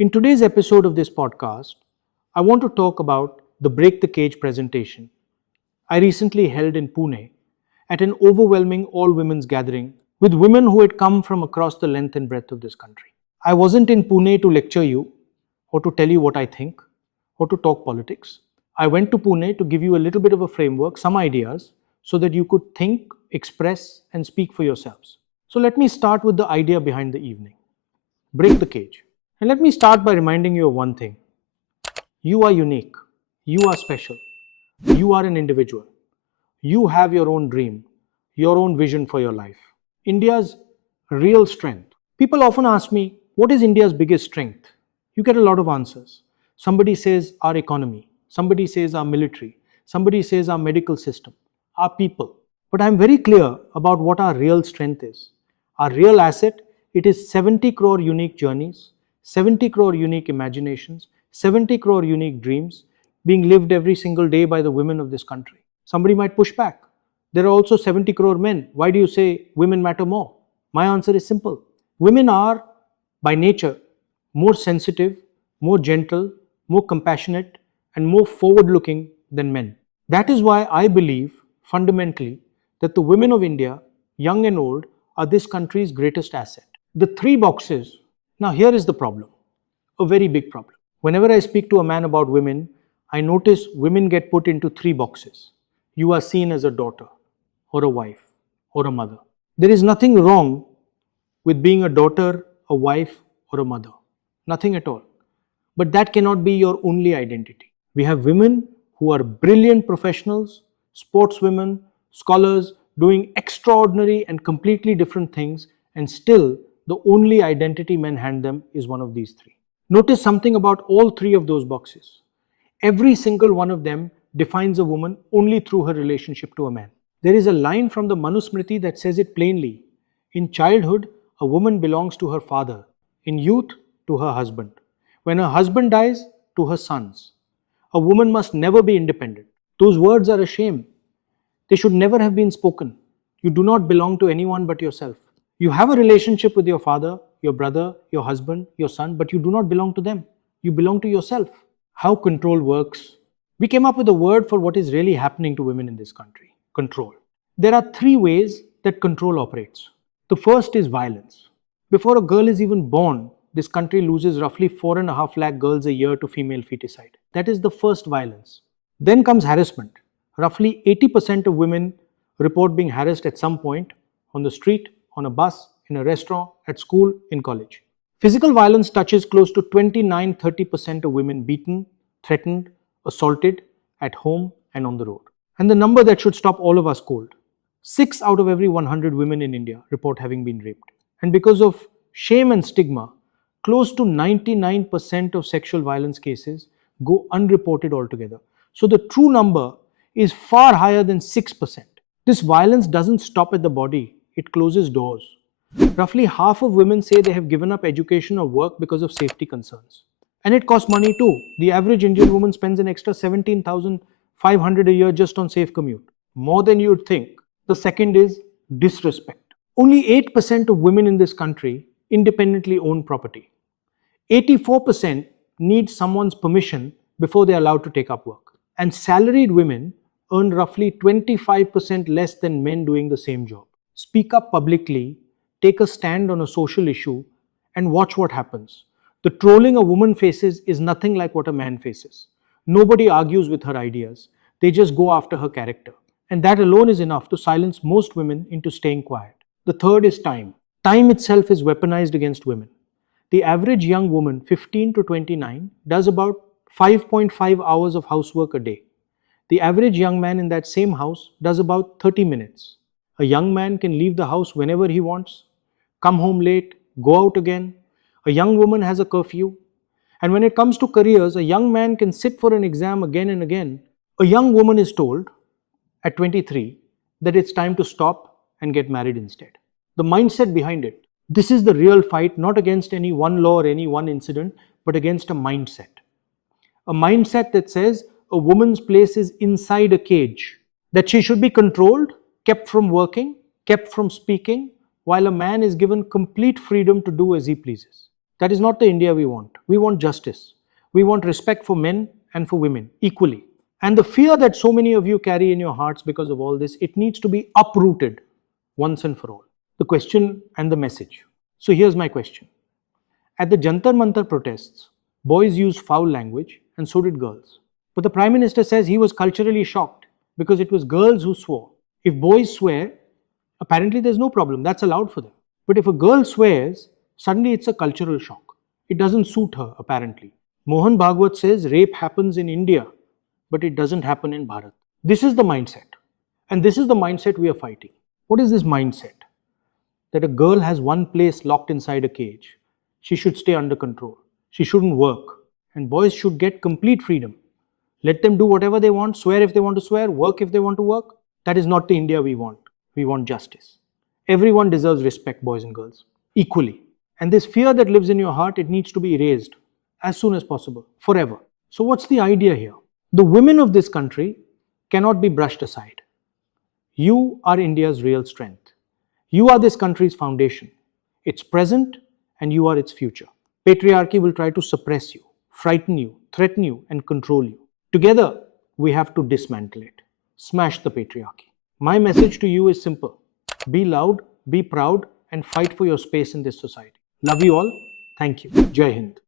In today's episode of this podcast, I want to talk about the Break the Cage presentation I recently held in Pune at an overwhelming all women's gathering with women who had come from across the length and breadth of this country. I wasn't in Pune to lecture you or to tell you what I think or to talk politics. I went to Pune to give you a little bit of a framework, some ideas, so that you could think, express, and speak for yourselves. So let me start with the idea behind the evening. Break the cage. And let me start by reminding you of one thing. You are unique. You are special. You are an individual. You have your own dream, your own vision for your life. India's real strength. People often ask me, what is India's biggest strength? You get a lot of answers. Somebody says our economy. Somebody says our military. Somebody says our medical system, our people. But I'm very clear about what our real strength is. Our real asset, it is 70 crore unique journeys, 70 crore unique imaginations, 70 crore unique dreams being lived every single day by the women of this country. Somebody might push back. There are also 70 crore men. Why do you say women matter more? My answer is simple. Women are, by nature, more sensitive, more gentle, more compassionate, and more forward-looking than men. That is why I believe, fundamentally, that the women of India, young and old, are this country's greatest asset. The three boxes. Now here is the problem, a very big problem. Whenever I speak to a man about women, I notice women get put into three boxes. You are seen as a daughter, or a wife, or a mother. There is nothing wrong with being a daughter, a wife, or a mother. Nothing at all. But that cannot be your only identity. We have women who are brilliant professionals, sportswomen, scholars, doing extraordinary and completely different things, and still the only identity men hand them is one of these three. Notice something about all three of those boxes. Every single one of them defines a woman only through her relationship to a man. There is a line from the Manusmriti that says it plainly. In childhood, a woman belongs to her father. In youth, to her husband. When her husband dies, to her sons. A woman must never be independent. Those words are a shame. They should never have been spoken. You do not belong to anyone but yourself. You have a relationship with your father, your brother, your husband, your son, but you do not belong to them. You belong to yourself. How control works. We came up with a word for what is really happening to women in this country. Control. There are three ways that control operates. The first is violence. Before a girl is even born, this country loses roughly 4.5 lakh girls a year to female feticide. That is the first violence. Then comes harassment. Roughly 80% of women report being harassed at some point on the street, on a bus, in a restaurant, at school, in college. Physical violence touches close to 29-30% of women beaten, threatened, assaulted at home and on the road. And the number that should stop all of us cold. 6 out of every 100 women in India report having been raped. And because of shame and stigma, close to 99% of sexual violence cases go unreported altogether. So the true number is far higher than 6%. This violence doesn't stop at the body, it closes doors. Roughly half of women say they have given up education or work because of safety concerns. And it costs money too. The average Indian woman spends an extra 17,500 a year just on safe commute. More than you'd think. The second is disrespect. Only 8% of women in this country independently own property. 84% need someone's permission before they're allowed to take up work. And salaried women earn roughly 25% less than men doing the same job. Speak up publicly, take a stand on a social issue, and watch what happens. The trolling a woman faces is nothing like what a man faces. Nobody argues with her ideas. They just go after her character. And that alone is enough to silence most women into staying quiet. The third is time. Time itself is weaponized against women. The average young woman, 15 to 29, does about 5.5 hours of housework a day. The average young man in that same house does about 30 minutes. A young man can leave the house whenever he wants, come home late, go out again. A young woman has a curfew. And when it comes to careers, a young man can sit for an exam again and again. A young woman is told at 23 that it's time to stop and get married instead. The mindset behind it. This is the real fight, not against any one law or any one incident, but against a mindset. A mindset that says a woman's place is inside a cage, that she should be controlled, kept from working, kept from speaking, while a man is given complete freedom to do as he pleases. That is not the India we want. We want justice. We want respect for men and for women equally. And the fear that so many of you carry in your hearts because of all this, it needs to be uprooted once and for all. The question and the message. So here's my question. At the Jantar Mantar protests, boys used foul language and so did girls. But the Prime Minister says he was culturally shocked because it was girls who swore. If boys swear, apparently there's no problem, that's allowed for them. But if a girl swears, suddenly it's a cultural shock. It doesn't suit her, apparently. Mohan Bhagwat says rape happens in India, but it doesn't happen in Bharat. This is the mindset. And this is the mindset we are fighting. What is this mindset? That a girl has one place locked inside a cage. She should stay under control. She shouldn't work. And boys should get complete freedom. Let them do whatever they want, swear if they want to swear, work if they want to work. That is not the India we want. We want justice. Everyone deserves respect, boys and girls, equally. And this fear that lives in your heart, it needs to be erased as soon as possible, forever. So what's the idea here? The women of this country cannot be brushed aside. You are India's real strength. You are this country's foundation, its present, and you are its future. Patriarchy will try to suppress you, frighten you, threaten you, and control you. Together, we have to dismantle it. Smash the patriarchy. My message to you is simple. Be loud, be proud, and fight for your space in this society. Love you all. Thank you. Jai Hind.